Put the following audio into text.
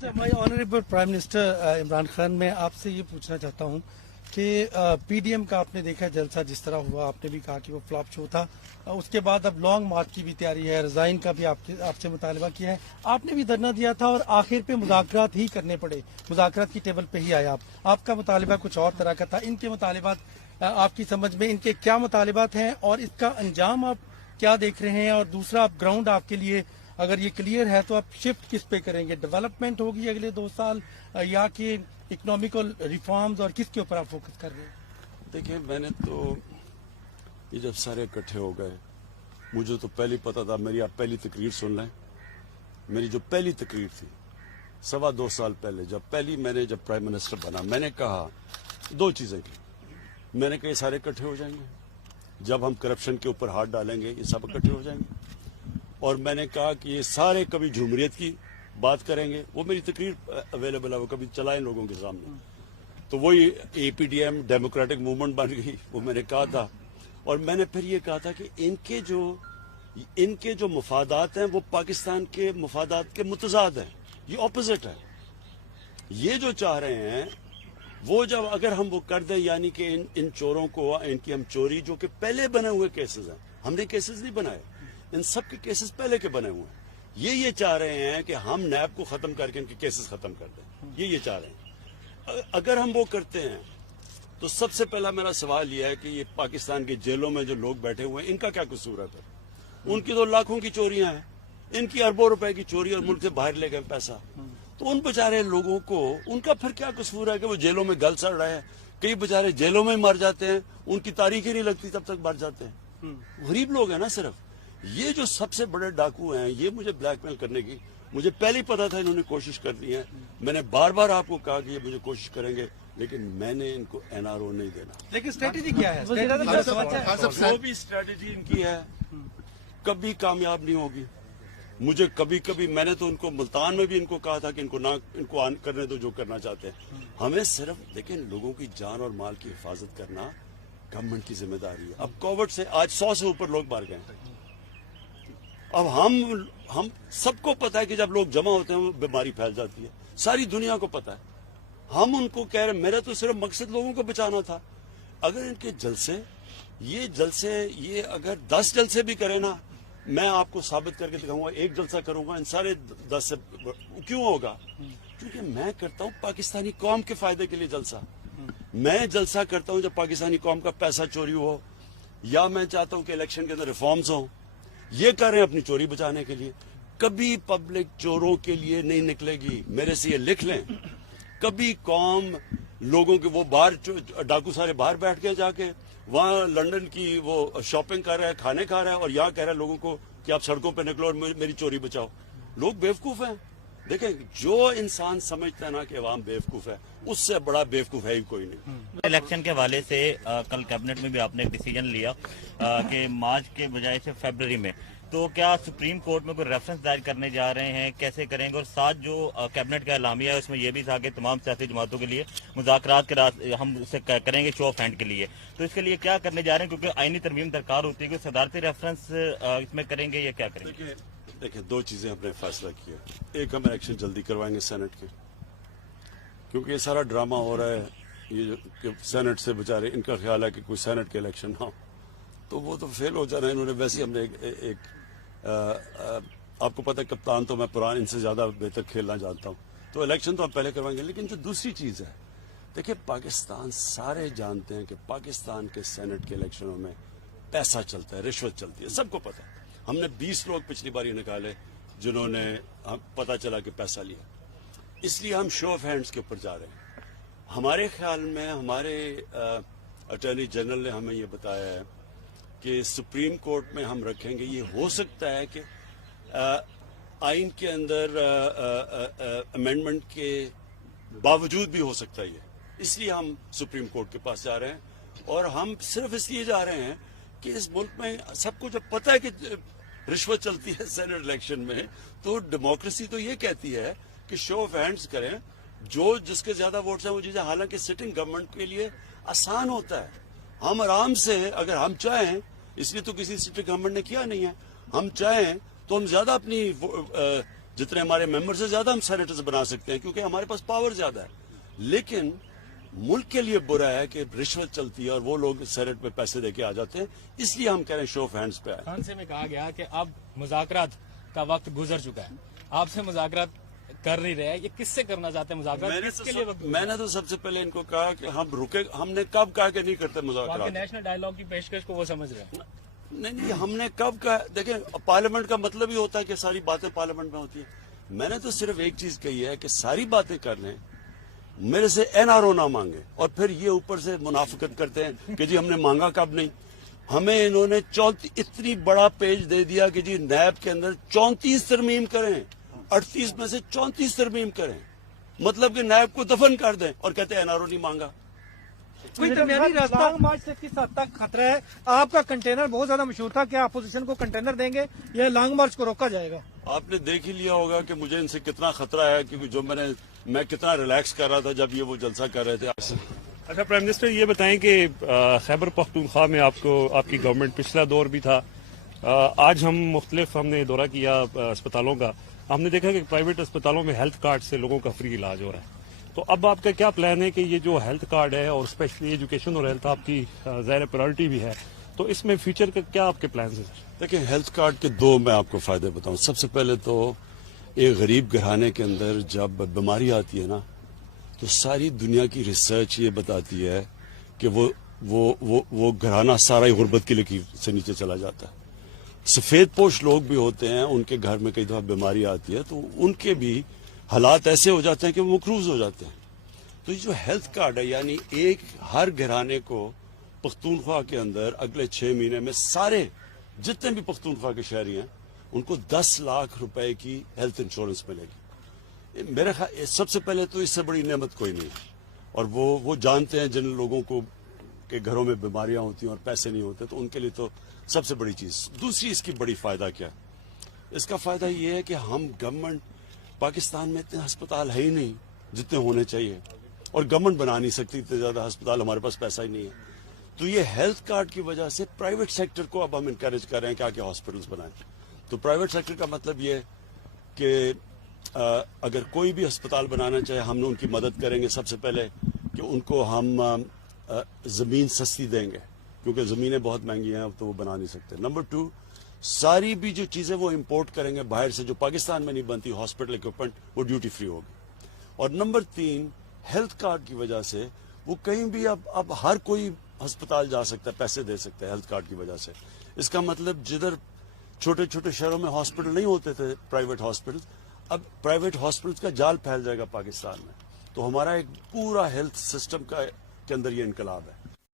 अच्छा, my honourable prime minister Imran Khan, मैं आपसे ये पूछना चाहता हूँ कि पीडीएम का आपने देखा जलसा जिस तरह हुआ, आपने भी कहा कि वो फ्लॉप शो था। उसके बाद अब लॉन्ग मार्च की भी तैयारी है, रिजाइन का भी आपसे मुतालबा किया है, आपने भी धरना दिया था और आखिर पे मुज़ाकरात ही करने पड़े, मुज़ाकरात की टेबल पे ही आए आप। आपका मुतालबा कुछ और तरह का था। इनके मुतालबात आपकी समझ में इनके क्या मुतालबात हैं और इसका अंजाम आप क्या देख रहे हैं? और दूसरा, आप ग्राउंड आपके लिए अगर ये क्लियर है तो आप शिफ्ट किस पे करेंगे? डेवलपमेंट होगी अगले 2 साल या कि इकोनॉमिकल रिफॉर्म्स, और किसके ऊपर आप फोकस कर रहे हैं? देखिए, मैंने तो ये जब सारे इकट्ठे हो गए, मुझे तो पहले पता था। मेरी आप पहली तकरीर सुन लें। मेरी जो पहली तकरीर थी 2.25 साल पहले, जब प्राइम मिनिस्टर बना, मैंने कहा 2 चीजें की। मैंने कहा ये सारे इकट्ठे हो जाएंगे, जब हम करप्शन के ऊपर हाथ डालेंगे ये सब इकट्ठे हो जाएंगे। और मैंने कहा कि ये सारे कभी जमहूरियत की बात करेंगे। वो मेरी तकरीर अवेलेबल है, वो कभी चलाएं लोगों के सामने। तो वही एपीडीएम डेमोक्रेटिक मूवमेंट बन गई, वो मैंने कहा था। और मैंने फिर ये कहा था कि इनके जो मफादात हैं वो पाकिस्तान के मफादात के मुतजाद हैं, ये ऑपोजिट है। ये जो चाह रहे हैं वो जब अगर हम वो कर दें, यानी कि इन चोरों को, इनकी हम चोरी, जो कि पहले बने हुए केसेस हैं, हमने केसेस नहीं बनाए, इन सब के केसेस पहले के बने हुए हैं। ये चाह रहे हैं कि हम नैब को खत्म करके इनके केसेस खत्म कर दें, ये चाह रहे हैं। अगर हम वो करते हैं तो सबसे पहला मेरा सवाल यह है कि ये पाकिस्तान की जेलों में जो लोग बैठे हुए हैं, इनका क्या कसूर है? फिर उनकी तो लाखों की चोरियां हैं, इनकी अरबों रुपए की चोरी, और मुल्क से बाहर ले गए पैसा। तो उन बेचारे लोगों को उनका फिर क्या कसूर है कि वो जेलों में गल सड़ रहे हैं? कई बेचारे जेलों में मर जाते हैं, उनकी तारीख ही नहीं लगती, तब तक मर जाते हैं। गरीब लोग हैं ना सिर्फ। ये जो सबसे बड़े डाकू हैं, ये मुझे ब्लैकमेल करने की, मुझे पहले ही पता था इन्होंने कोशिश कर दी है। मैंने बार बार आपको कहा कि ये मुझे कोशिश करेंगे, लेकिन मैंने इनको एनआरओ नहीं देना। लेकिन स्ट्रेटेजी क्या है? जो भी स्ट्रेटेजी इनकी है कभी कामयाब नहीं होगी। मुझे कभी मैंने तो उनको मुल्तान में भी इनको कहा था कि इनको ऑन करने दो जो करना चाहते हैं। हमें सिर्फ देखिए, लोगों की जान और माल की हिफाजत करना गवर्नमेंट की जिम्मेदारी है। अब कोविड से आज 100 से ऊपर लोग मर गए। अब हम सबको पता है कि जब लोग जमा होते हैं बीमारी फैल जाती है, सारी दुनिया को पता है। हम उनको कह रहे, मेरा तो सिर्फ मकसद लोगों को बचाना था। अगर इनके जलसे ये अगर 10 जलसे भी करे ना, मैं आपको साबित करके दिखाऊंगा। 1 जलसा करूंगा, इन सारे 10 से क्यों होगा? क्योंकि मैं करता हूं पाकिस्तानी कौम के फायदे के लिए जलसा। मैं जलसा करता हूं जब पाकिस्तानी कौम का पैसा चोरी हो, या मैं चाहता हूं कि इलेक्शन के अंदर रिफॉर्म्स हो। ये कर रहे हैं अपनी चोरी बचाने के लिए। कभी पब्लिक चोरों के लिए नहीं निकलेगी, मेरे से ये लिख लें। कभी कौम लोगों के, वो बाहर डाकू सारे बाहर बैठ गए, जाके वहां लंदन की वो शॉपिंग कर रहा है, खाने खा रहा है, और यहाँ कह रहा है लोगों को कि आप सड़कों पे निकलो और मेरी चोरी बचाओ। लोग बेवकूफ हैं। देखें, जो इंसान समझता है ना कि अवाम बेवकूफ है, उससे बड़ा बेवकूफ है ही कोई नहीं। इलेक्शन के हवाले से कल कैबिनेट में भी आपने एक डिसीजन लिया कि मार्च के बजाय से फरवरी में, तो क्या सुप्रीम कोर्ट में कोई रेफरेंस दायर करने जा रहे हैं? कैसे करेंगे? और साथ जो कैबिनेट का एलामिया है उसमें यह भी था कि तमाम सियासी जमातों के लिए मुज़ाकरात के रास्ते हम उसे करेंगे शो ऑफ हैंड के लिए, तो इसके लिए क्या करने जा रहे हैं? क्योंकि आईनी तरमीम दरकार होती है कि सदारती रेफरेंस इसमें करेंगे या क्या करेंगे? देखिए 2 चीजें हमने फैसला किया। एक, हम इलेक्शन जल्दी करवाएंगे सेनेट के, क्योंकि ये सारा ड्रामा हो रहा है। ये जो सेनेट से बेचारे, इनका ख्याल है कि कोई सेनेट के इलेक्शन हो तो वो तो फेल हो जाना है। इन्होंने वैसे ही हमने आपको पता है, कप्तान तो मैं पुराने, इनसे ज्यादा बेहतर खेलना जानता हूँ। तो इलेक्शन तो हम पहले करवाएंगे। लेकिन जो दूसरी चीज है, देखिए, पाकिस्तान सारे जानते हैं कि पाकिस्तान के सेनेट के इलेक्शनों में पैसा चलता है, रिश्वत चलती है, सबको पता है। हमने 20 लोग पिछली बार निकाले जिन्होंने पता चला कि पैसा लिया। इसलिए हम शो ऑफ हैंड्स के ऊपर जा रहे हैं। हमारे ख्याल में हमारे अटॉर्नी जनरल ने हमें ये बताया है कि सुप्रीम कोर्ट में हम रखेंगे। ये हो सकता है कि आइन के अंदर अमेंडमेंट के बावजूद भी हो सकता है ये, इसलिए हम सुप्रीम कोर्ट के पास जा रहे हैं। और हम सिर्फ इसलिए जा रहे हैं कि इस मुल्क में सबको जब पता है कि रिश्वत चलती है सेनेट इलेक्शन में, तो डेमोक्रेसी तो ये कहती है कि शो ऑफ हैंड्स करें, जो जिसके ज्यादा वोट्स हैं वो चीजें, हालांकि सिटिंग गवर्नमेंट के लिए आसान होता है। हम आराम से, अगर हम चाहें, इसलिए तो किसी सिटिंग गवर्नमेंट ने किया नहीं है, हम चाहें तो हम ज्यादा अपनी जितने हमारे मेंबर से ज्यादा हम सेनेटर्स बना सकते हैं, क्योंकि हमारे पास पावर ज्यादा है। लेकिन मुल्क के लिए बुरा है कि रिश्वत चलती है और वो लोग सेनेट में पैसे देके आ जाते हैं, इसलिए हम कह रहे हैं शो ऑफ हैंड्स पे आए। खान से में कहा गया कि अब मुज़ाकरात का वक्त गुजर चुका है, आपसे मुज़ाकरात कर नहीं रहे, ये किससे करना चाहते हैं मुज़ाकरात? किसके लिए वक्त? मैंने तो सबसे पहले इनको कहा कि हम रुके, हमने कब कहा कि नहीं करते आपके मुज़ाकरात? नेशनल डायलॉग की पेशकश को वो समझ रहे हैं? नहीं, हमने कब कहा? देखें, पार्लियामेंट का मतलब ही होता है कि सारी बातें पार्लियामेंट में होती है। मैंने तो सिर्फ एक चीज कही है कि सारी बातें कर लें, मेरे से एनआरओ ना मांगे, और फिर ये ऊपर से मुनाफिकत करते हैं कि जी हमने मांगा कब नहीं। हमें इन्होंने 34 इतनी बड़ा पेज दे दिया कि जी नैब के अंदर 34 तरमीम करें, 38 में से 34 तरमीम करें, मतलब कि नैब को दफन कर दें, और कहते हैं एनआरओ नहीं मांगा। कोई दरमियानी रास्ता लॉन्ग मार्च से किस हद तक खतरा है? आपका कंटेनर बहुत ज्यादा मशहूर था, क्या अपोजिशन को कंटेनर देंगे या लॉन्ग मार्च को रोका जाएगा? आपने देख ही लिया होगा कि मुझे इनसे कितना खतरा है, क्योंकि जो मैं कितना रिलैक्स कर रहा था जब ये वो जलसा कर रहे थे। अच्छा प्राइम मिनिस्टर, ये बताएं कि खैबर पख्तूनख्वा में आपकी गवर्नमेंट पिछला दौर भी था, आज हमने दौरा किया अस्पतालों का, हमने देखा कि प्राइवेट अस्पतालों में हेल्थ कार्ड से लोगों का फ्री इलाज हो रहा है। तो अब आपका क्या प्लान है कि ये जो हेल्थ कार्ड है और स्पेशली एजुकेशन और हेल्थ आपकी ज़ाहिर प्रायोरिटी भी है, तो इसमें फ्यूचर का क्या आपके प्लान है सर? देखिए, हेल्थ कार्ड के दो मैं आपको फायदे बताऊं। सबसे पहले तो एक गरीब घराने के अंदर जब बीमारी आती है ना, तो सारी दुनिया की रिसर्च ये बताती है कि वो घराना सारा ही गुर्बत की लकीर से नीचे चला जाता है। सफेद पोश लोग भी होते हैं, उनके घर में कई दफा बीमारी आती है, तो उनके भी हालात ऐसे हो जाते हैं कि वो मकरूज हो जाते हैं। तो ये जो हेल्थ कार्ड है, यानी एक हर घराने को पख्तूनख्वा के अंदर अगले 6 महीने में सारे जितने भी पख्तूनख्वा के शहरी हैं उनको 10 लाख रुपए की हेल्थ इंश्योरेंस मिलेगी। मेरे ख्याल सबसे पहले तो इससे बड़ी नेमत कोई नहीं है, और वो जानते हैं जिन लोगों को के घरों में बीमारियां होती हैं और पैसे नहीं होते, तो उनके लिए तो सबसे बड़ी चीज। दूसरी इसकी बड़ी फायदा क्या है? इसका फायदा ये है कि हम गवर्नमेंट, पाकिस्तान में इतने अस्पताल है ही नहीं जितने होने चाहिए, और गवर्नमेंट बना नहीं सकती इतने ज्यादा अस्पताल, हमारे पास पैसा ही नहीं है। तो ये हेल्थ कार्ड की वजह से प्राइवेट सेक्टर को अब हम इनकरेज कर रहे हैं कि आके हॉस्पिटल्स बनाएं। तो प्राइवेट सेक्टर का मतलब ये कि अगर कोई भी अस्पताल बनाना चाहे, हम उनकी मदद करेंगे। सबसे पहले कि उनको हम जमीन सस्ती देंगे, क्योंकि जमीनें बहुत महंगी हैं, अब तो वो बना नहीं सकते। नंबर 2, सारी भी जो चीजें वो इंपोर्ट करेंगे बाहर से, जो पाकिस्तान में नहीं बनती, हॉस्पिटल इक्विपमेंट, वो ड्यूटी फ्री होगी। और नंबर 3, हेल्थ कार्ड की वजह से वो कहीं भी अब हर कोई अस्पताल जा सकता है, पैसे दे सकता है हेल्थ कार्ड की वजह से। इसका मतलब जिधर छोटे छोटे शहरों में हॉस्पिटल नहीं होते थे, प्राइवेट हॉस्पिटल, अब प्राइवेट हॉस्पिटल्स का जाल फैल जाएगा पाकिस्तान में। तो हमारा एक पूरा हेल्थ सिस्टम के अंदर ये इनकलाब है।